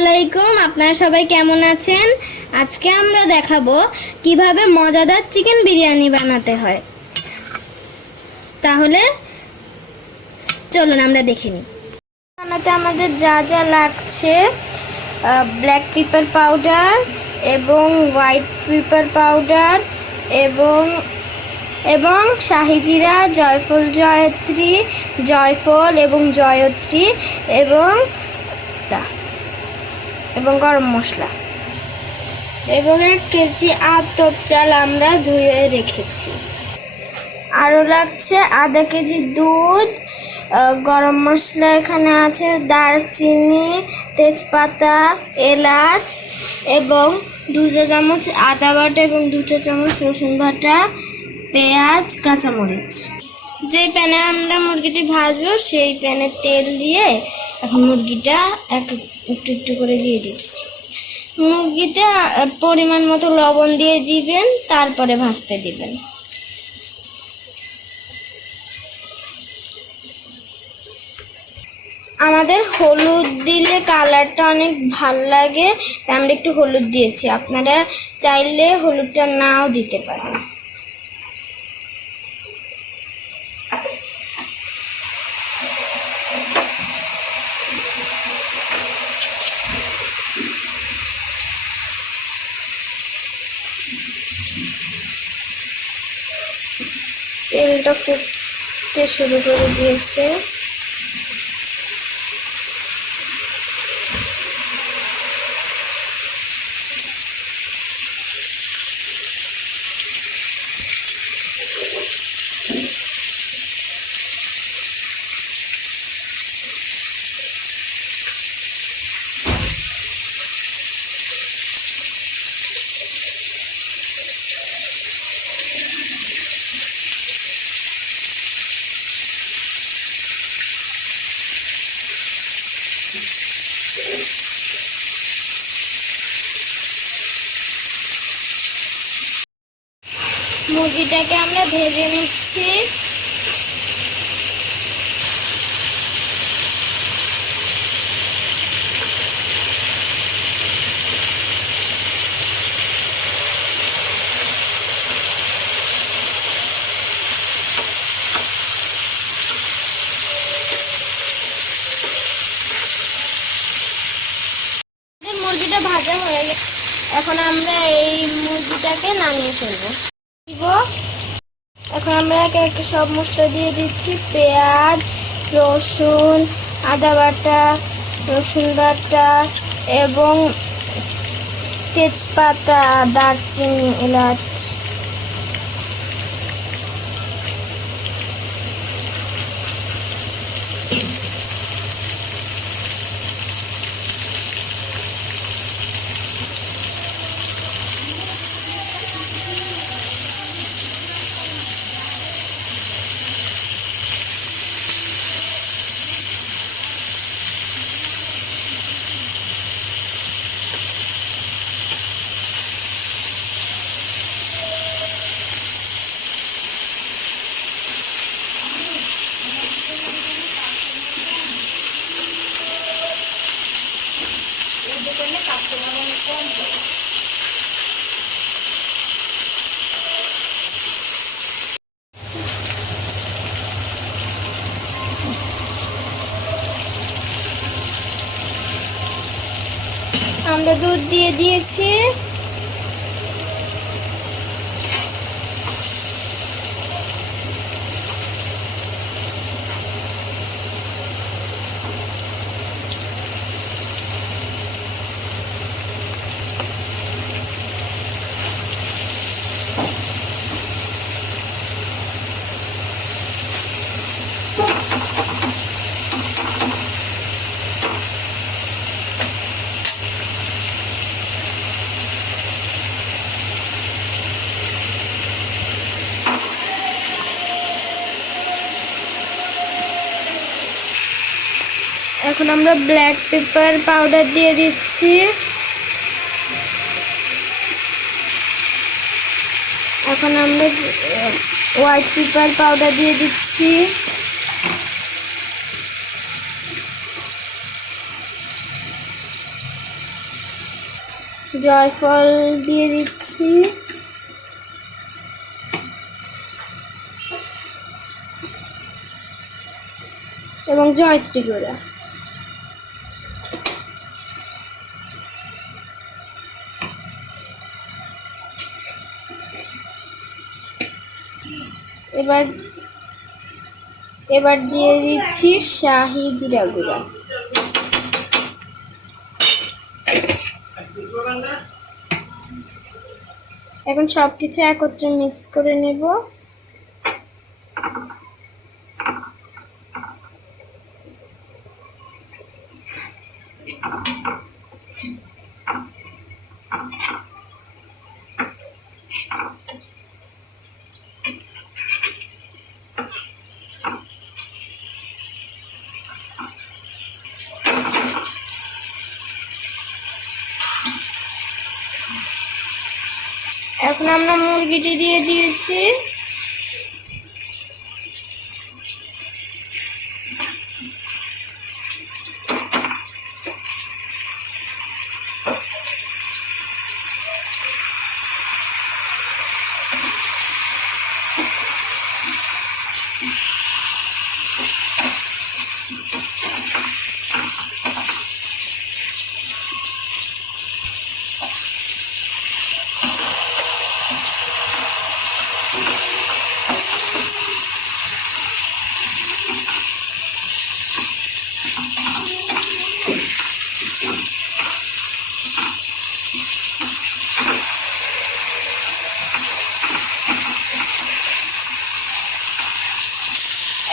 আলাইকুম, আপনারা সবাই কেমন আছেন? আজকে আমরা দেখাবো কীভাবে মজাদার চিকেন বিরিয়ানি বানাতে হয়। তাহলে চলুন আমরা দেখে নিই। বানাতে আমাদের যা যা লাগছে ব্ল্যাক পেপার পাউডার এবং হোয়াইট পেপার পাউডার এবং এবং শাহিজিরা জয়ফল জয়ত্রী, জয়ফল এবং জয়ত্রী এবং এবং গরম মশলা। এবং এক কেজি আতপ চাল আমরা ধুয়ে রেখেছি। আরও লাগছে আধা কেজি দুধ গরম মশলা এখানে আছে, দারচিনি, তেজপাতা, এলাচ এবং দু চা চামচ আদা বাটা এবং দু চা চামচ রসুন বাটা, পেঁয়াজ, কাঁচামরিচ। যে প্যানে আমরা মুরগিটি ভাজবো, সেই প্যানে তেল দিয়ে এখন মুরগিটা এক একটু একটু করে দিয়ে দিচ্ছি। মুরগিতে পরিমাণ মতো লবণ দিয়ে দিবেন, তারপরে ভাজতে দিবেন। আমাদের হলুদ দিলে কালারটা অনেক ভালো লাগে আমরা একটু হলুদ দিয়েছি। আপনারা চাইলে হলুদটা নাও দিতে পারেন। তেলটা ফুটতে শুরু করে দিয়েছে? মুরগিটাকে আমরা ভেজে নিচ্ছি। মুরগিটা ভাজা হয়ে গেছে। এখন আমরা এই মুরগিটাকে নামিয়ে ফেলব। এখন আমরা একে একে সব মশলা দিয়ে দিচ্ছি। পেঁয়াজ, রসুন, আদা বাটা, রসুন বাটা এবং তেজপাতা, দারচিনি, এলাচ। আমরা দুধ দিয়ে দিয়েছি। এখন আমরা ব্ল্যাক পেপার পাউডার দিয়ে দিচ্ছি। এখন আমরা হোয়াইট পেপার পাউডার দিয়ে দিচ্ছি। জয়ফল দিয়ে দিচ্ছি। এবং জয়ত্রী গুঁড়া। এবার এবার দিয়ে দিচ্ছি শাহি জিরা গুঁড়া। এখন সব কিছু একত্রে মিক্স করে নেব। এখন আমরা মুরগিটি দিয়ে দিয়েছি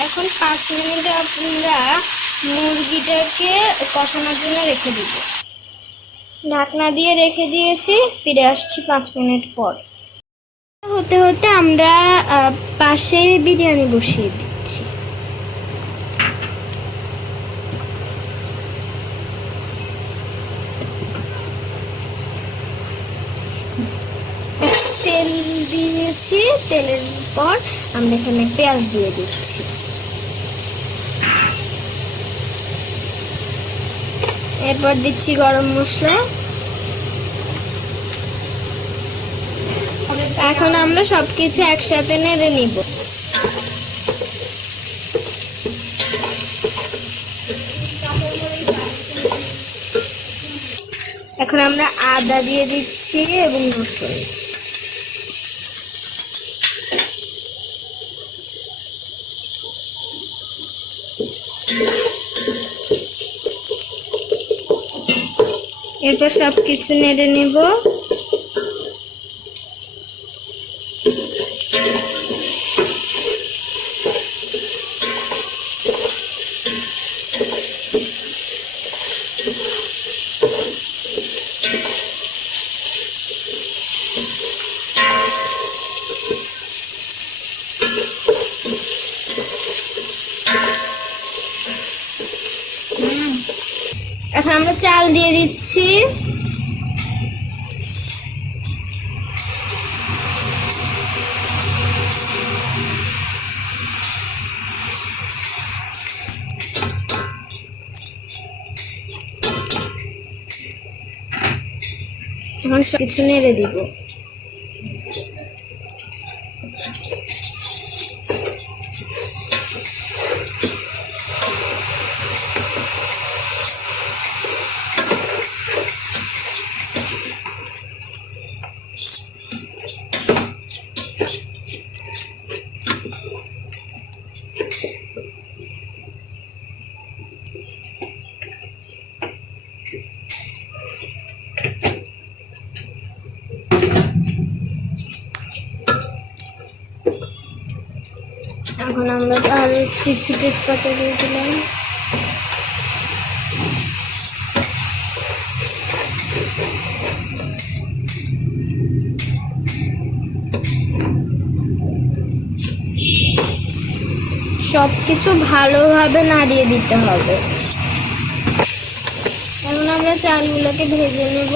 এখন পাঁচ মিনিট আমরা মুরগিটাকে কষানোর জন্য রেখে দিব। ঢাকনা দিয়ে রেখে দিয়েছি, ফিরে আসছি পাঁচ মিনিট পর। হতে হতে আমরা পাশে বিরিয়ানি বসিয়ে দিচ্ছি। তেল দিয়েছি, তেলের পর আমরা এখানে পেঁয়াজ দিয়ে দিচ্ছি। এরপর দিচ্ছি গরম মশলা। এখন আমরা সবকিছু একসাথে নেড়ে নিব। এখন আমরা আদা দিয়ে দিচ্ছি এবং রসুন। এরপর সব কিছু নেড়ে নেব। এখন আমরা চাল দিয়ে দিচ্ছি। এখন সব কিছু নেড়ে দিব। এখন আমরা আর কিছু তেজপাতা দিয়ে দিলাম। সব কিছু ভালোভাবে নাড়িয়ে দিতে হবে। এখন আমরা চালগুলোকে ভেজে নেব।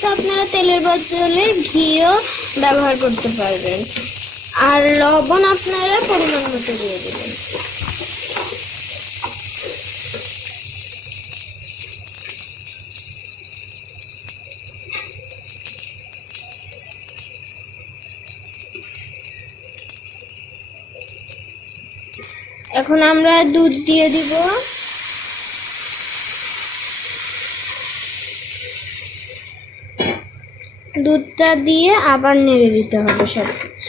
কিন্তু আপনারা তেলের বদলে ঘিও ব্যবহার করতে পারবেন। আর লবণ আপনারা পরিমাণ মতো দিয়ে দেবেন। এখন আমরা দুধ দিয়ে দিব। দুধটা দিয়ে আবার নেড়ে দিতে হবে সব কিছু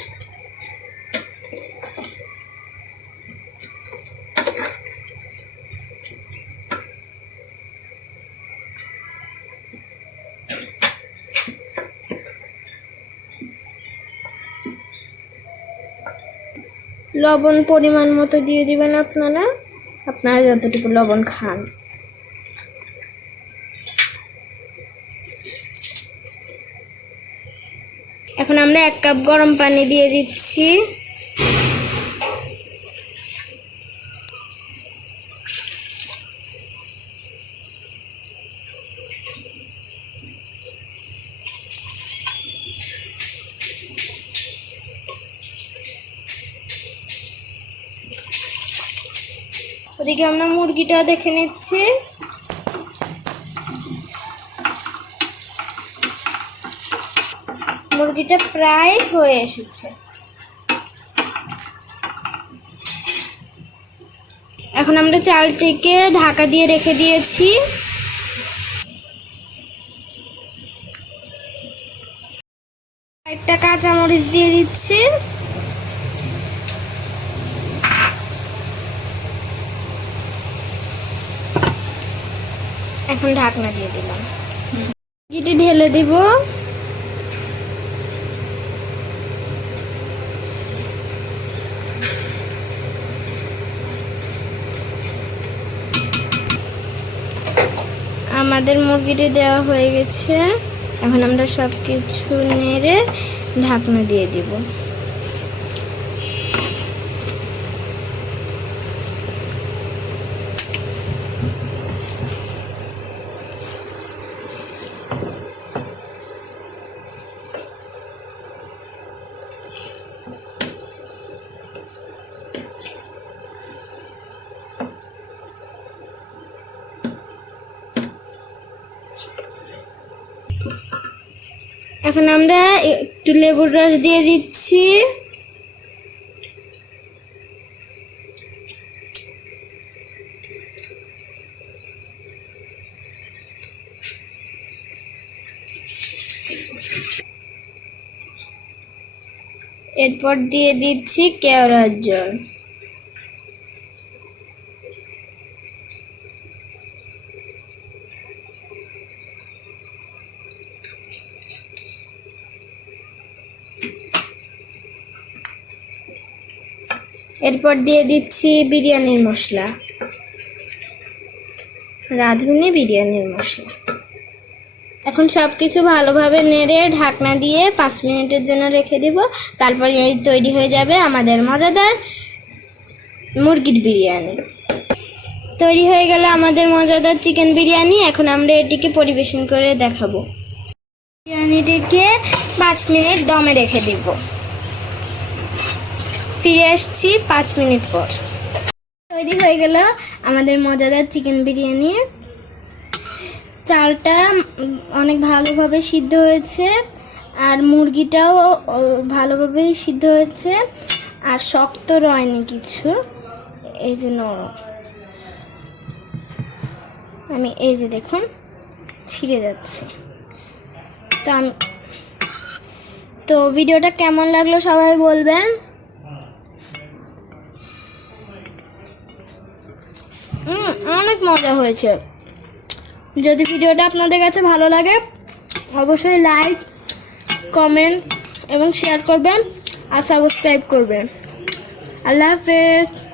লবণ পরিমাণ মতো দিয়ে দিবেন আপনারা। আপনারা যতটুকু লবণ খান। এখন আমরা এক কাপ গরম পানি দিয়ে দিচ্ছি। ওদিকে আমরা মুরগিটা দেখে নিচ্ছি। মুরগিটা প্রায় হয়ে এসেছে। এখন আমরা চালটিকে ঢাকা দিয়ে রেখে দিয়েছি। একটা কাঁচামরিচ দিয়ে দিচ্ছি। এখন ঢাকনা দিয়ে দিলাম। গিটি ঢেলে দিব। আমাদের মুরগিটি দেওয়া হয়ে গেছে। এখন আমরা সব কিছু নেড়ে ঢাকনা দিয়ে দিব। এখন আমরা একটু লেবুর রস দিয়ে দিচ্ছি। এরপর দিয়ে দিচ্ছি কেওড়ার জল। এরপর দিয়ে দিচ্ছি বিরিয়ানির মশলা। রাঁধুনি বিরিয়ানির মশলা। এখন সব কিছু ভালোভাবে নেড়ে ঢাকনা দিয়ে পাঁচ মিনিটের জন্য রেখে দিব। তারপর এই তৈরি হয়ে যাবে আমাদের মজাদার মুরগির বিরিয়ানি। তৈরি হয়ে গেল আমাদের মজাদার চিকেন বিরিয়ানি। এখন আমরা এটিকে পরিবেশন করে দেখাবো। বিরিয়ানিটিকে পাঁচ মিনিট দমে রেখে দিব। ফিরে আসছি পাঁচ মিনিট পর। তৈরি হয়ে গেল আমাদের মজাদার চিকেন বিরিয়ানি। চালটা অনেক ভালোভাবে সিদ্ধ হয়েছে আর মুরগিটাও ও, ভালোভাবেই সিদ্ধ হয়েছে আর শক্ত রয়নি কিছু এই যে নরম। আমি এই যে দেখুন ছিঁড়ে যাচ্ছে। তো আমি তো ভিডিওটা কেমন লাগল সবাই বলবেন। অনেক মজা হয়েছে। যদি ভিডিওটা আপনাদের কাছে ভালো লাগে, অবশ্যই লাইক কমেন্ট এবং শেয়ার করবেন আর সাবস্ক্রাইব করবেন। আল্লাহ হাফেজ।